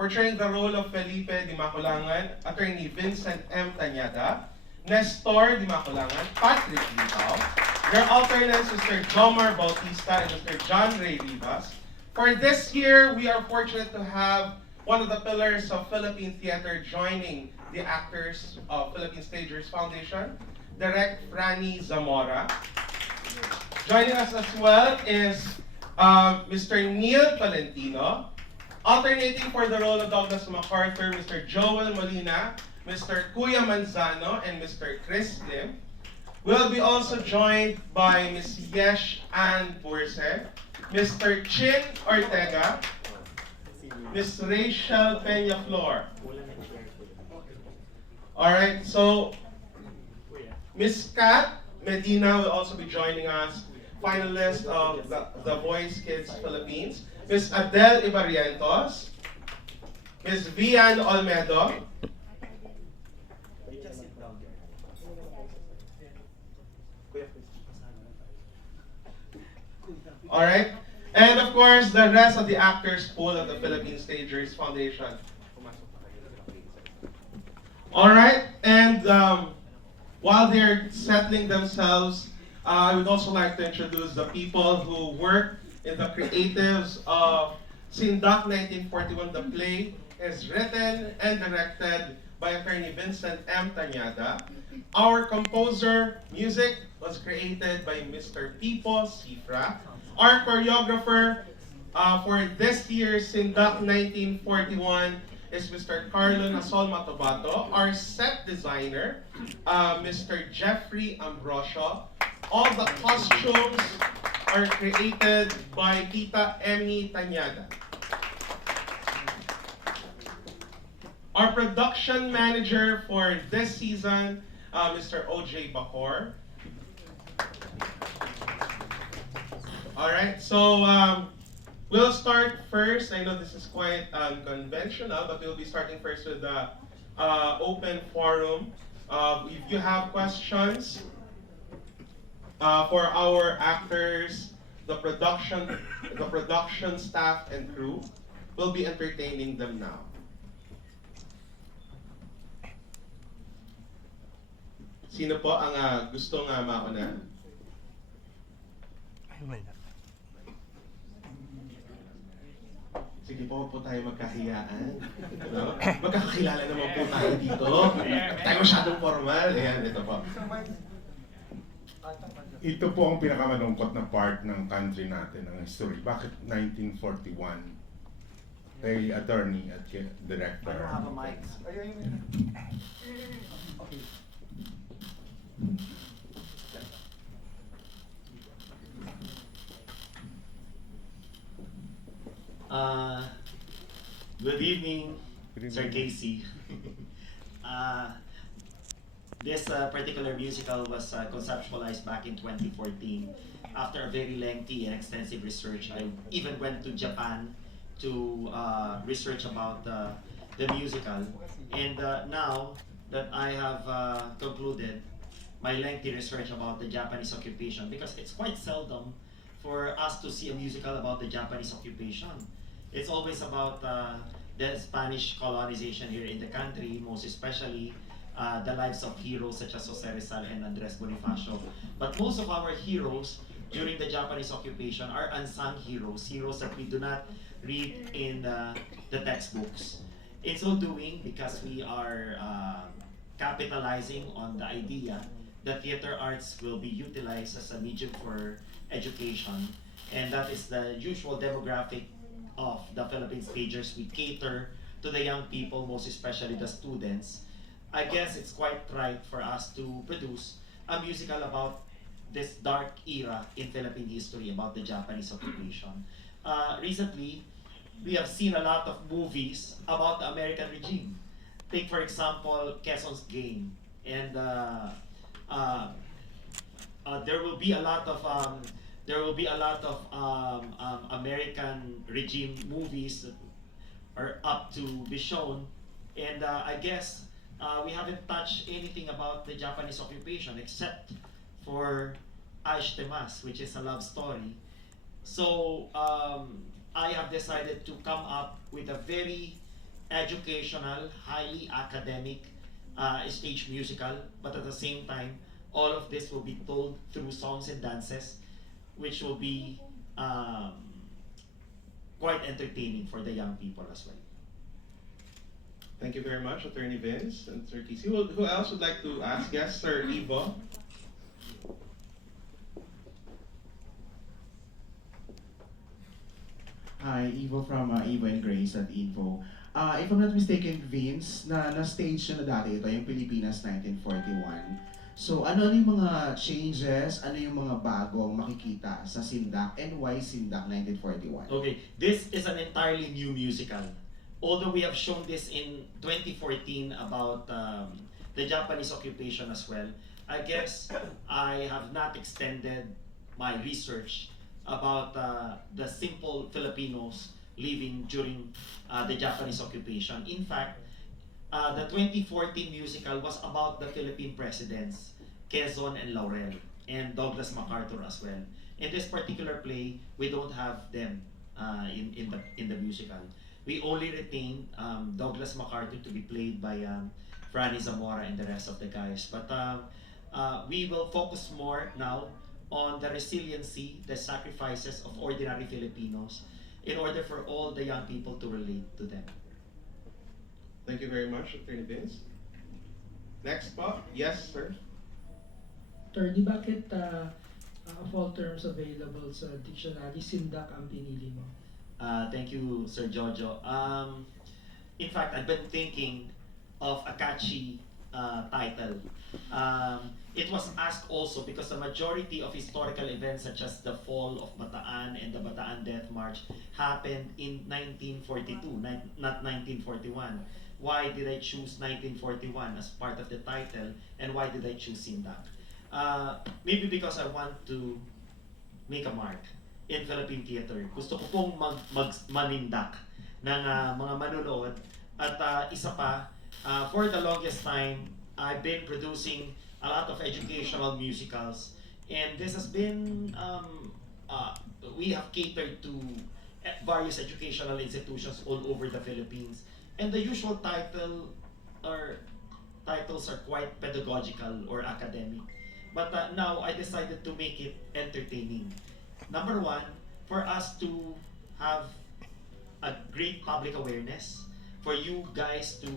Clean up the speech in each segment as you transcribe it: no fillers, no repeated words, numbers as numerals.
portraying the role of Felipe Di Maculangan, Attorney Vincent M. Tanyada, Nestor Di Maculangan, Patrick Litaw, their alternates Mr. Jomar Bautista and Mr. John Ray Rivas. For this year, we are fortunate to have one of the pillars of Philippine theater joining the actors of Philippine Stagers Foundation, Direct Franny Zamora. Joining us as well is Mr. Neil Tolentino. Alternating for the role of Douglas MacArthur, Mr. Joel Molina, Mr. Kuya Manzano, and Mr. Chris Lim. We'll be also joined by Ms. Yesh Ann Burse, Mr. Chin Ortega, Ms. Rachel Peñaflor. Alright, so Ms. Kat Medina will also be joining us, finalist of the Voice Kids Philippines. Ms. Adele Ibarrientos, Ms. Vian Olmedo, alright, and of course the rest of the actors pool of the Philippine Stagers Foundation. Alright, and while they're settling themselves, I would also like to introduce the people who work in the creatives of Sindak 1941. The play is written and directed by Attorney Vincent M. Tanyada. Our composer, music, was created by Mr. Pipo Cifra. Our choreographer for this year's Sindak 1941 is Mr. Carlo Nasol Matobato. Our set designer, Mr. Jeffrey Ambrosio. All the costumes are created by Tita Emmy Tanyada. Our production manager for this season, Mr. OJ Bacor. Alright, so we'll start first. I know this is quite unconventional, but we'll be starting first with the open forum. If you have questions for our actors, the production staff and crew, we'll be entertaining them now. Sino po ang gustong mauna? Sige po tayo magkahiyaan. No? Magkakakilala naman po tayo dito. Tayo masyadong formal. Ayan, ito po. Ito po ang pinakamalungkot na part ng country natin, ng history. Bakit 1941? Kay attorney at kay director. I don't have a mic. Okay. Good evening, Sir Casey. This particular musical was conceptualized back in 2014. After a very lengthy and extensive research, I even went to Japan to research about the musical. And now that I have concluded my lengthy research about the Japanese occupation, because it's quite seldom for us to see a musical about the Japanese occupation. It's always about the Spanish colonization here in the country, most especially the lives of heroes such as Jose Rizal and Andres Bonifacio. But most of our heroes during the Japanese occupation are unsung heroes, heroes that we do not read in the textbooks. In so doing, because we are capitalizing on the idea that theater arts will be utilized as a medium for education, and that is the usual demographic of the Philippine Stagers. We cater to the young people, most especially the students. I guess it's quite right for us to produce a musical about this dark era in Philippine history about the Japanese occupation. Recently, we have seen a lot of movies about the American regime. Take for example, Quezon's Game, and there will be a lot of American regime movies that are up to be shown, and I guess we haven't touched anything about the Japanese occupation except for Aish Temas, which is a love story. So I have decided to come up with a very educational, highly academic stage musical, but at the same time, all of this will be told through songs and dances, which will be quite entertaining for the young people as well. Thank you very much, Attorney Vince and Sir Casey. Who else would like to ask? Yes, Sir Ivo. Hi, Ivo from Ivo and Grace at Info. If I'm not mistaken, Vince, na-stage na dati ito, yung Pilipinas 1941. So, ano yung mga changes, ano yung mga bagong makikita sa Sindak, and why Sindak 1941? Okay, this is an entirely new musical. Although we have shown this in 2014 about the Japanese occupation as well, I guess I have not extended my research about the simple Filipinos living during the Japanese occupation. In fact, the 2014 musical was about the Philippine presidents, Quezon and Laurel, and Douglas MacArthur as well. In this particular play, we don't have them in the musical. We only retained Douglas MacArthur to be played by Franny Zamora and the rest of the guys. But we will focus more now on the resiliency, the sacrifices of ordinary Filipinos in order for all the young people to relate to them. Thank you very much, Attorney Vince. Next po. Yes, sir. Attorney, bakit of all terms available sa dictionary, Sindak ang pinili mo? Thank you, Sir Jojo. In fact, I've been thinking of a catchy title. It was asked also because the majority of historical events such as the fall of Bataan and the Bataan Death March happened in 1942, not 1941. Why did I choose 1941 as part of the title, and why did I choose Sindak? Maybe because I want to make a mark in Philippine theater. Gusto ko pong manindak ng mga manonood. At isa pa, for the longest time, I've been producing a lot of educational musicals. And this has been, we have catered to various educational institutions all over the Philippines. And the usual titles are quite pedagogical or academic. But now I decided to make it entertaining. Number one, for us to have a great public awareness, for you guys to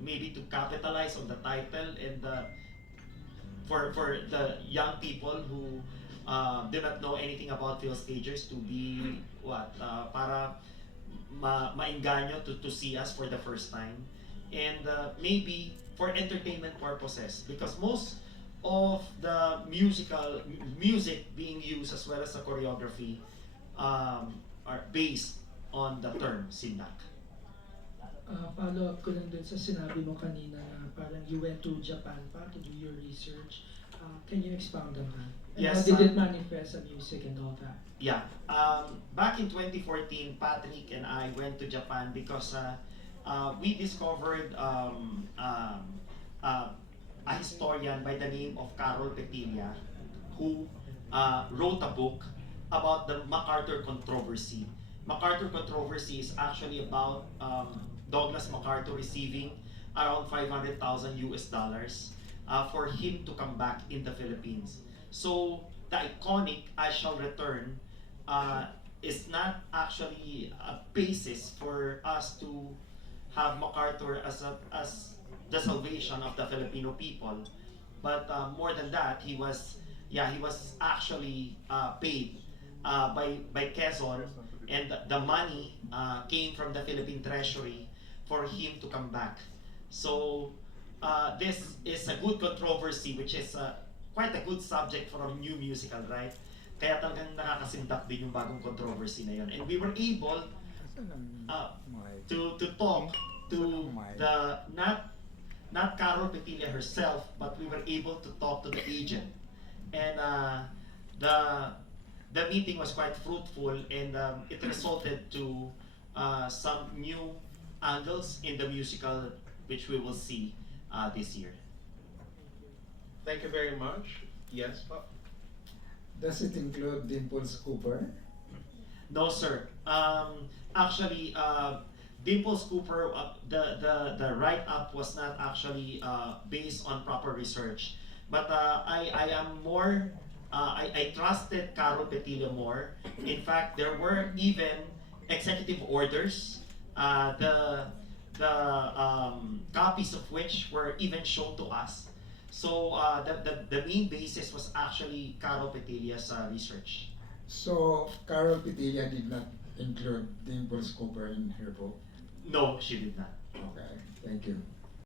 maybe to capitalize on the title, and for the young people who do not know anything about Phil Stagers to be para mainganyo to see us for the first time, and maybe for entertainment purposes, because most of the music being used as well as the choreography are based on the term Sindak. Follow up ko lang dun sa sinabi mo kanina na parang you went to Japan pa to do your research. Can you expound on that? And Yes, how did it manifest sa music and all that? Yeah. Back in 2014, Patrick and I went to Japan because we discovered a historian by the name of Carol Petilla, who wrote a book about the MacArthur controversy. MacArthur controversy is actually about Douglas MacArthur receiving around $500,000 for him to come back in the Philippines. So the iconic "I Shall Return" is not actually a basis for us to have MacArthur as the salvation of the Filipino people, but more than that, he was actually paid by Quezon, and the money came from the Philippine Treasury for him to come back. So this is a good controversy, which is quite a good subject for a new musical, right? Kaya talagang nakakasindak din yung bagong controversy na yun. And we were able to talk to the not Carol Petilla herself, but we were able to talk to the agent, and the meeting was quite fruitful, and it resulted to some new angles in the musical, which we will see this year. Thank you very much. Yes po. Does it include Dimples Cooper? No, sir. Actually, Dimples Cooper, the write-up was not actually based on proper research. But I am more, I trusted Carol Petillo more. In fact, there were even executive orders, copies of which were even shown to us. So the main basis was actually Carol Petillo's research. So Carol Petilla did not include Dimples Cooper in her book. No, she did not. Okay, thank you.